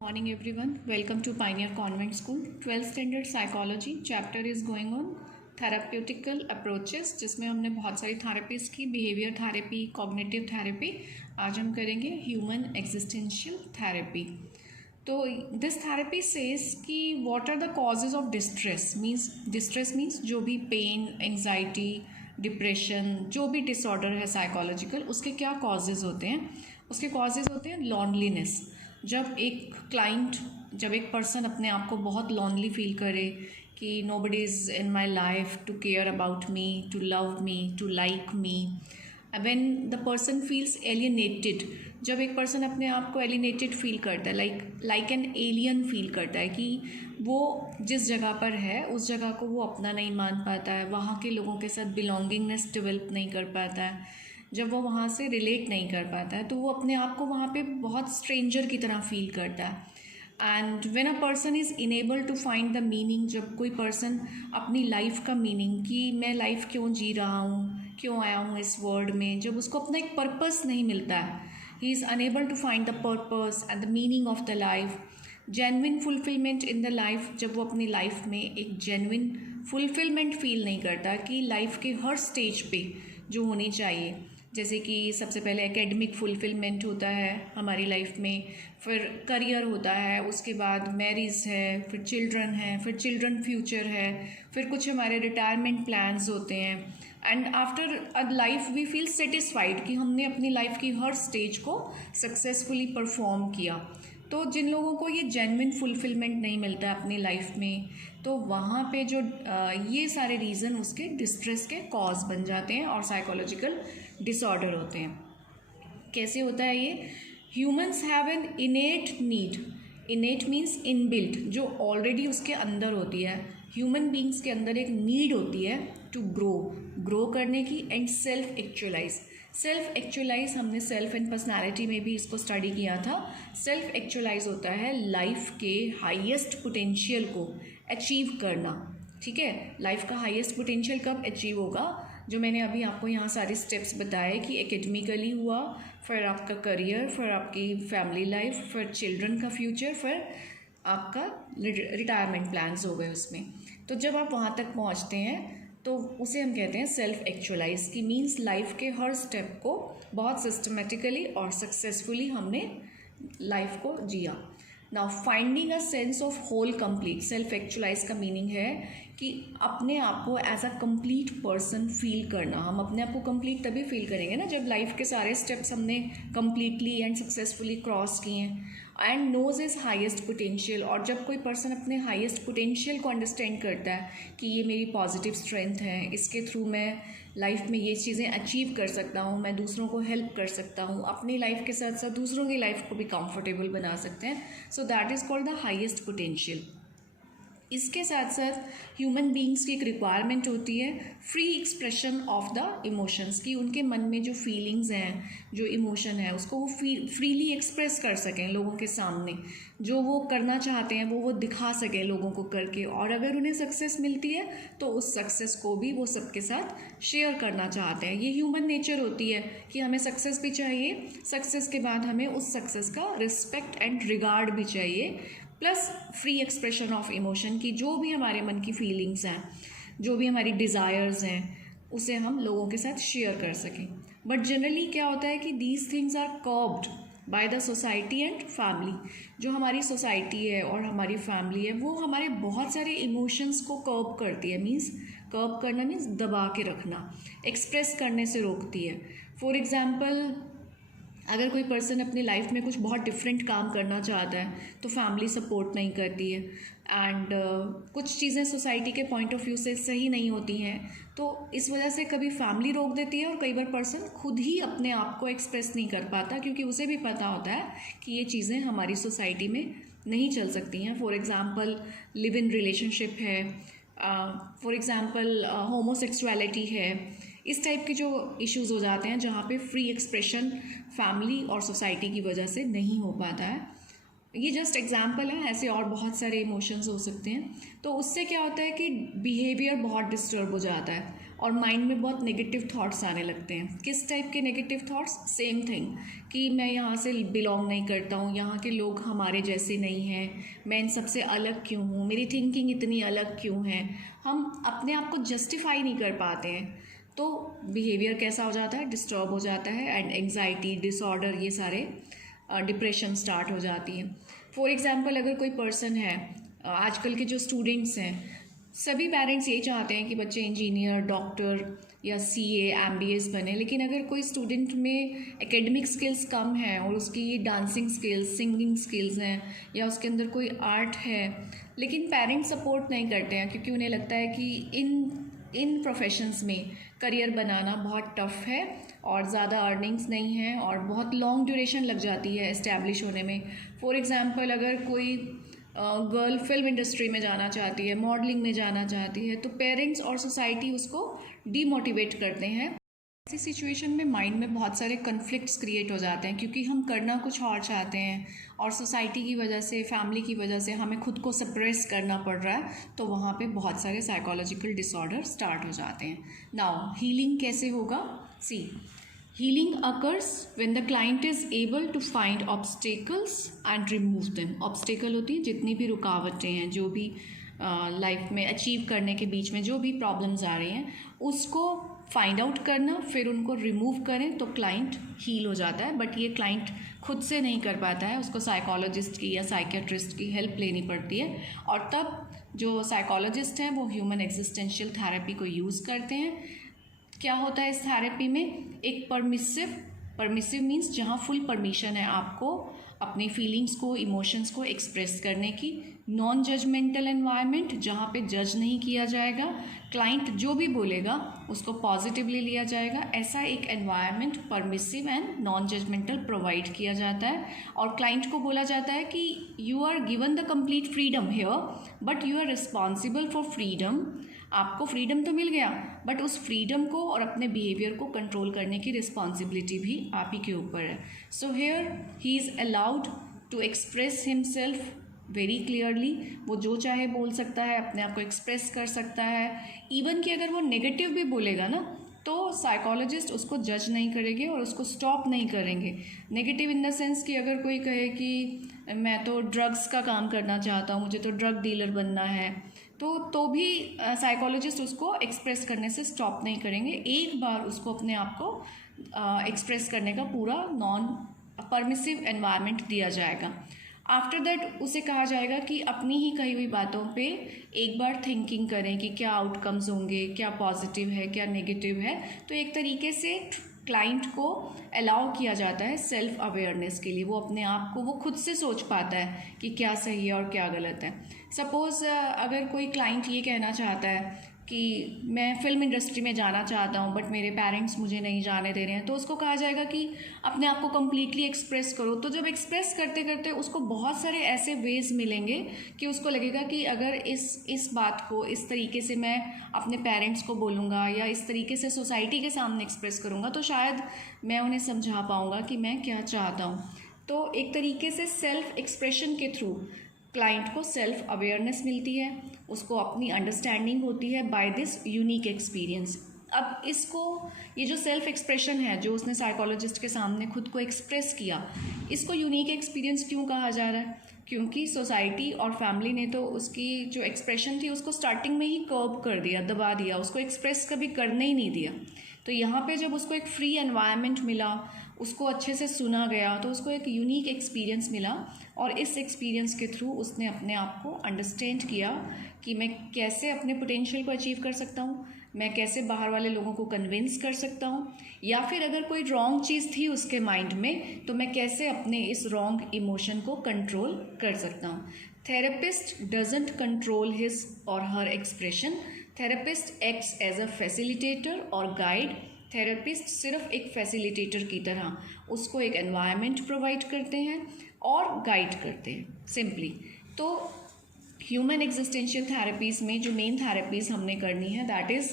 Morning everyone, welcome to Pioneer Convent School. 12th standard psychology chapter is going on therapeutical approaches, जिसमें हमने बहुत सारी therapies की, behaviour therapy, cognitive therapy. आज हम करेंगे ह्यूमन एग्जिस्टेंशियल थेरेपी. तो दिस थेरेपी सेज कि what are the causes of distress. Distress means जो भी पेन, एंग्जाइटी, डिप्रेशन, जो भी डिसऑर्डर है साइकोलॉजिकल, उसके क्या कॉजेज होते हैं. उसके कॉजेज होते हैं लॉनलीनेस. जब एक पर्सन अपने आप को बहुत लॉनली फील करे कि nobody is in my life to care about me, to love me, to like me. When the person feels alienated, जब एक पर्सन अपने आप को एलियनेटेड फील करता है, लाइक एन एलियन फील करता है कि वो जिस जगह पर है उस जगह को वो अपना नहीं मान पाता है, वहाँ के लोगों के साथ बिलोंगिंगनेस डेवलप नहीं कर पाता है, जब वो वहाँ से रिलेट नहीं कर पाता है तो वो अपने आप को वहाँ पे बहुत स्ट्रेंजर की तरह फील करता है. And when a person is unable to find the meaning, जब कोई पर्सन अपनी लाइफ का मीनिंग कि मैं लाइफ क्यों जी रहा हूँ, क्यों आया हूँ इस वर्ल्ड में, जब उसको अपना एक पर्पस नहीं मिलता है, he is unable to find the purpose and the meaning of the life, genuine fulfilment in the life. जब वो अपनी लाइफ में एक जेन्युइन फुलफिलमेंट फील नहीं करता कि लाइफ के हर स्टेज पे जो होनी चाहिए, जैसे कि सबसे पहले एकेडमिक फुलफिलमेंट होता है हमारी लाइफ में, फिर करियर होता है, उसके बाद मैरिज है, फिर चिल्ड्रन है, फिर चिल्ड्रन फ्यूचर है, फिर कुछ हमारे रिटायरमेंट प्लान्स होते हैं. And after a life we feel satisfied कि हमने अपनी लाइफ की हर स्टेज को सक्सेसफुली परफॉर्म किया. तो जिन लोगों को ये जेन्युइन फुलफिलमेंट नहीं मिलता है अपनी लाइफ में, तो वहाँ पे जो ये सारे रीज़न उसके डिस्ट्रेस के कॉज बन जाते हैं और साइकोलॉजिकल डिसऑर्डर होते हैं. कैसे होता है ये? Humans have an इनेट need. इनेट means inbuilt, जो ऑलरेडी उसके अंदर होती है. ह्यूमन बींग्स के अंदर एक नीड होती है टू ग्रो करने की एंड सेल्फ एक्चुअलाइज. हमने सेल्फ एंड पर्सनालिटी में भी इसको स्टडी किया था. सेल्फ एक्चुअलाइज होता है लाइफ के हाईएस्ट पोटेंशियल को अचीव करना. ठीक है, लाइफ का हाईएस्ट पोटेंशियल कब अचीव होगा? जो मैंने अभी आपको यहाँ सारे स्टेप्स बताए कि एकेडमिकली हुआ, फिर आपका करियर, फिर आपकी फैमिली लाइफ, फिर चिल्ड्रन का फ्यूचर, फिर आपका रिटायरमेंट प्लान्स हो गए उसमें. तो जब आप वहाँ तक पहुँचते हैं तो उसे हम कहते हैं सेल्फ एक्चुअलाइज, की मीन्स लाइफ के हर स्टेप को बहुत सिस्टमेटिकली और सक्सेसफुली हमने लाइफ को जिया. Now finding a sense of whole complete. Self actualize का मीनिंग है कि अपने आप को as a complete person feel करना. हम अपने आप को कंप्लीट तभी फील करेंगे ना जब लाइफ के सारे स्टेप्स हमने कंप्लीटली एंड सक्सेसफुली क्रॉस किए हैं. And knows is highest potential. और जब कोई पर्सन अपने हाईएस्ट पोटेंशियल को अंडरस्टैंड करता है कि ये मेरी पॉजिटिव स्ट्रेंथ है, इसके थ्रू मैं लाइफ में ये चीज़ें अचीव कर सकता हूँ, मैं दूसरों को हेल्प कर सकता हूँ, अपनी लाइफ के साथ साथ दूसरों की लाइफ को भी कंफर्टेबल बना सकते हैं. So that is called the highest potential. इसके साथ साथ ह्यूमन बींग्स की एक रिक्वायरमेंट होती है free expression of the emotions, की उनके मन में जो फीलिंग्स हैं, जो इमोशन है, उसको वो फ्रीली एक्सप्रेस कर सकें लोगों के सामने. जो वो करना चाहते हैं वो दिखा सकें लोगों को करके. और अगर उन्हें सक्सेस मिलती है तो उस सक्सेस को भी वो सबके साथ शेयर करना चाहते हैं. ये ह्यूमन नेचर होती है कि हमें सक्सेस भी चाहिए, सक्सेस के बाद हमें उस सक्सेस का रिस्पेक्ट एंड रिगार्ड भी चाहिए, plus free expression of emotion, की जो भी हमारे मन की फीलिंग्स हैं, जो भी हमारी डिज़ायर्स हैं, उसे हम लोगों के साथ शेयर कर सकें. बट जनरली क्या होता है कि these things are curbed by the society and family. जो हमारी सोसाइटी है और हमारी फैमिली है वो हमारे बहुत सारे इमोशंस को कर्ब करती है. कर्ब करना मीन्स दबा के रखना, एक्सप्रेस करने से रोकती है. फॉर एग्जाम्पल, अगर कोई पर्सन अपनी लाइफ में कुछ बहुत डिफरेंट काम करना चाहता है तो फैमिली सपोर्ट नहीं करती है. एंड कुछ चीज़ें सोसाइटी के पॉइंट ऑफ व्यू से सही नहीं होती हैं, तो इस वजह से कभी फैमिली रोक देती है और कई बार पर्सन खुद ही अपने आप को एक्सप्रेस नहीं कर पाता, क्योंकि उसे भी पता होता है कि ये चीज़ें हमारी सोसाइटी में नहीं चल सकती हैं. For example, live in relationship है, फॉर एग्ज़ाम्पल होमोसेक्सुअलिटी है. इस टाइप के जो इश्यूज़ हो जाते हैं जहाँ पे फ्री एक्सप्रेशन फैमिली और सोसाइटी की वजह से नहीं हो पाता है. ये जस्ट एग्जाम्पल है, ऐसे और बहुत सारे इमोशंस हो सकते हैं. तो उससे क्या होता है कि बिहेवियर बहुत डिस्टर्ब हो जाता है और माइंड में बहुत नेगेटिव थॉट्स आने लगते हैं। किस टाइप के नेगेटिव थॉट्स? सेम थिंग कि मैं यहाँ से बिलोंग नहीं करता हूँ, यहाँ के लोग हमारे जैसे नहीं हैं, मैं इन सबसे अलग क्यों हूँ, मेरी थिंकिंग इतनी अलग क्यों है। हम अपने आप को जस्टिफाई नहीं कर पाते हैं, तो बिहेवियर कैसा हो जाता है? डिस्टर्ब हो जाता है एंड एंग्जाइटी, डिसऑर्डर, ये सारे डिप्रेशन स्टार्ट हो जाती है। फॉर एग्जांपल अगर कोई पर्सन है, आजकल के जो स्टूडेंट्स हैं, सभी पेरेंट्स यही चाहते हैं कि बच्चे इंजीनियर, डॉक्टर या सीए, एमबीएस बने, लेकिन अगर कोई स्टूडेंट में एकेडमिक स्किल्स कम है और उसकी डांसिंग स्किल्स, सिंगिंग स्किल्स हैं या उसके अंदर कोई आर्ट है, लेकिन पेरेंट्स सपोर्ट नहीं करते हैं क्योंकि उन्हें लगता है कि इन प्रोफेशंस में करियर बनाना बहुत टफ़ है और ज़्यादा अर्निंग्स नहीं है और बहुत लॉन्ग ड्यूरेशन लग जाती है इस्टेब्लिश होने में। फॉर एग्ज़ाम्पल अगर कोई गर्ल फिल्म इंडस्ट्री में जाना चाहती है, मॉडलिंग में जाना चाहती है, तो पेरेंट्स और सोसाइटी उसको डीमोटिवेट करते हैं। ऐसी सिचुएशन में माइंड में बहुत सारे कन्फ्लिक्ट्स क्रिएट हो जाते हैं क्योंकि हम करना कुछ और चाहते हैं और सोसाइटी की वजह से, फैमिली की वजह से हमें खुद को सप्रेस करना पड़ रहा है, तो वहाँ पे बहुत सारे साइकोलॉजिकल डिसऑर्डर स्टार्ट हो जाते हैं। नाउ हीलिंग कैसे होगा? सी, healing occurs when the client is able to find obstacles and remove them. obstacle होती है जितनी भी रुकावटें हैं, जो भी लाइफ में अचीव करने के बीच में जो भी प्रॉब्लम्स आ रही हैं, उसको फाइंड आउट करना, फिर उनको रिमूव करें तो क्लाइंट हील हो जाता है। बट ये क्लाइंट खुद से नहीं कर पाता है, उसको साइकोलॉजिस्ट की या साइकेट्रिस्ट की हेल्प लेनी पड़ती है, और तब जो साइकोलॉजिस्ट हैं वो ह्यूमन एग्जिस्टेंशियल थेरेपी को यूज़ करते हैं। क्या होता है इस थेरेपी में? एक परमिसिव मीन्स जहाँ फुल परमिशन है आपको अपनी फीलिंग्स को, इमोशंस को एक्सप्रेस करने की। नॉन जजमेंटल एनवायरनमेंट जहाँ पे जज नहीं किया जाएगा, क्लाइंट जो भी बोलेगा उसको पॉजिटिवली लिया जाएगा, ऐसा एक environment permissive and non judgmental provide किया जाता है। और क्लाइंट को बोला जाता है कि you are given the complete freedom here but you are responsible for freedom. आपको फ्रीडम तो मिल गया बट उस फ्रीडम को और अपने बिहेवियर को कंट्रोल करने की रिस्पॉन्सिबिलिटी भी आप ही के ऊपर है। So here he is allowed to express himself very clearly. वो जो चाहे बोल सकता है, अपने आप को एक्सप्रेस कर सकता है। इवन कि अगर वो नेगेटिव भी बोलेगा ना, तो साइकोलॉजिस्ट उसको जज नहीं करेंगे और उसको स्टॉप नहीं करेंगे। नेगेटिव इन द सेंस कि अगर कोई कहे कि मैं तो ड्रग्स का काम करना चाहता हूँ, मुझे तो ड्रग डीलर बनना है, तो भी साइकोलॉजिस्ट उसको एक्सप्रेस करने से स्टॉप नहीं करेंगे। एक बार उसको अपने आप को एक्सप्रेस करने का पूरा नॉन परमिसिव एनवायरनमेंट दिया जाएगा। आफ्टर दैट उसे कहा जाएगा कि अपनी ही कही हुई बातों पे एक बार थिंकिंग करें कि क्या आउटकम्स होंगे, क्या पॉजिटिव है, क्या नेगेटिव है। तो एक तरीके से क्लाइंट को अलाउ किया जाता है सेल्फ अवेयरनेस के लिए। वो अपने आप को वो खुद से सोच पाता है कि क्या सही है और क्या गलत है। सपोज़ अगर कोई क्लाइंट ये कहना चाहता है कि मैं फ़िल्म इंडस्ट्री में जाना चाहता हूँ बट मेरे पेरेंट्स मुझे नहीं जाने दे रहे हैं, तो उसको कहा जाएगा कि अपने आप को कम्प्लीटली एक्सप्रेस करो। तो जब एक्सप्रेस करते करते उसको बहुत सारे ऐसे वेज़ मिलेंगे कि उसको लगेगा कि अगर इस बात को इस तरीके से मैं अपने पेरेंट्स को बोलूँगा या इस तरीके से सोसाइटी के सामने एक्सप्रेस करूँगा तो शायद मैं उन्हें समझा पाऊँगा कि मैं क्या चाहता हूँ। तो एक तरीके से सेल्फ एक्सप्रेशन के थ्रू क्लाइंट को सेल्फ अवेयरनेस मिलती है, उसको अपनी अंडरस्टैंडिंग होती है बाय दिस यूनिक एक्सपीरियंस। अब इसको, ये जो सेल्फ एक्सप्रेशन है जो उसने साइकोलॉजिस्ट के सामने खुद को एक्सप्रेस किया, इसको यूनिक एक्सपीरियंस क्यों कहा जा रहा है? क्योंकि सोसाइटी और फैमिली ने तो उसकी जो एक्सप्रेशन थी उसको स्टार्टिंग में ही कर्ब कर दिया, दबा दिया, उसको एक्सप्रेस कभी करने ही नहीं दिया। तो यहाँ पे जब उसको एक फ्री एनवायरनमेंट मिला, उसको अच्छे से सुना गया, तो उसको एक यूनिक एक्सपीरियंस मिला और इस एक्सपीरियंस के थ्रू उसने अपने आप को अंडरस्टैंड किया कि मैं कैसे अपने पोटेंशियल को अचीव कर सकता हूँ, मैं कैसे बाहर वाले लोगों को कन्विंस कर सकता हूँ, या फिर अगर कोई रॉन्ग चीज़ थी उसके माइंड में तो मैं कैसे अपने इस रॉन्ग इमोशन को कंट्रोल कर सकता हूँ। थेरेपिस्ट डजंट कंट्रोल हिज और her expression, therapist acts as a facilitator और गाइड। थेरेपिस्ट सिर्फ एक फैसिलिटेटर की तरह उसको एक एनवायरनमेंट प्रोवाइड करते हैं और गाइड करते हैं सिंपली। तो ह्यूमन एग्जिस्टेंशियल थेरेपीज़ में जो मेन थेरेपीज़ हमने करनी है that is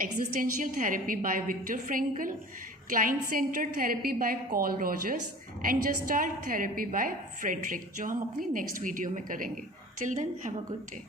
existential therapy by Victor Frankl, client centred therapy by Carl Rogers and gestalt therapy by Frederick, जो हम अपनी नेक्स्ट वीडियो में करेंगे। Till then have a good day.